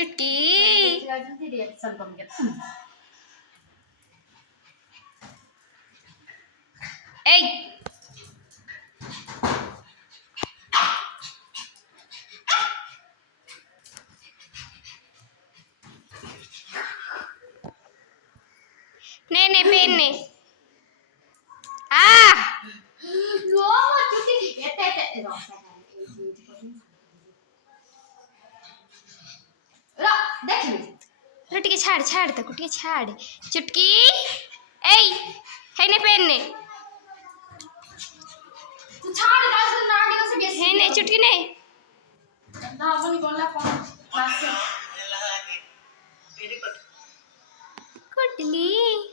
चुटकी ए ने ने पेन ने आ लुटिके छाड़ छाड़ तक कुटिया छाड़ चुटकी ए है ने पेन ने तू छाड़ गाइस ना आगे से बेसी है ने चुटकी ने ना अपनी गोला कौन बस कुटली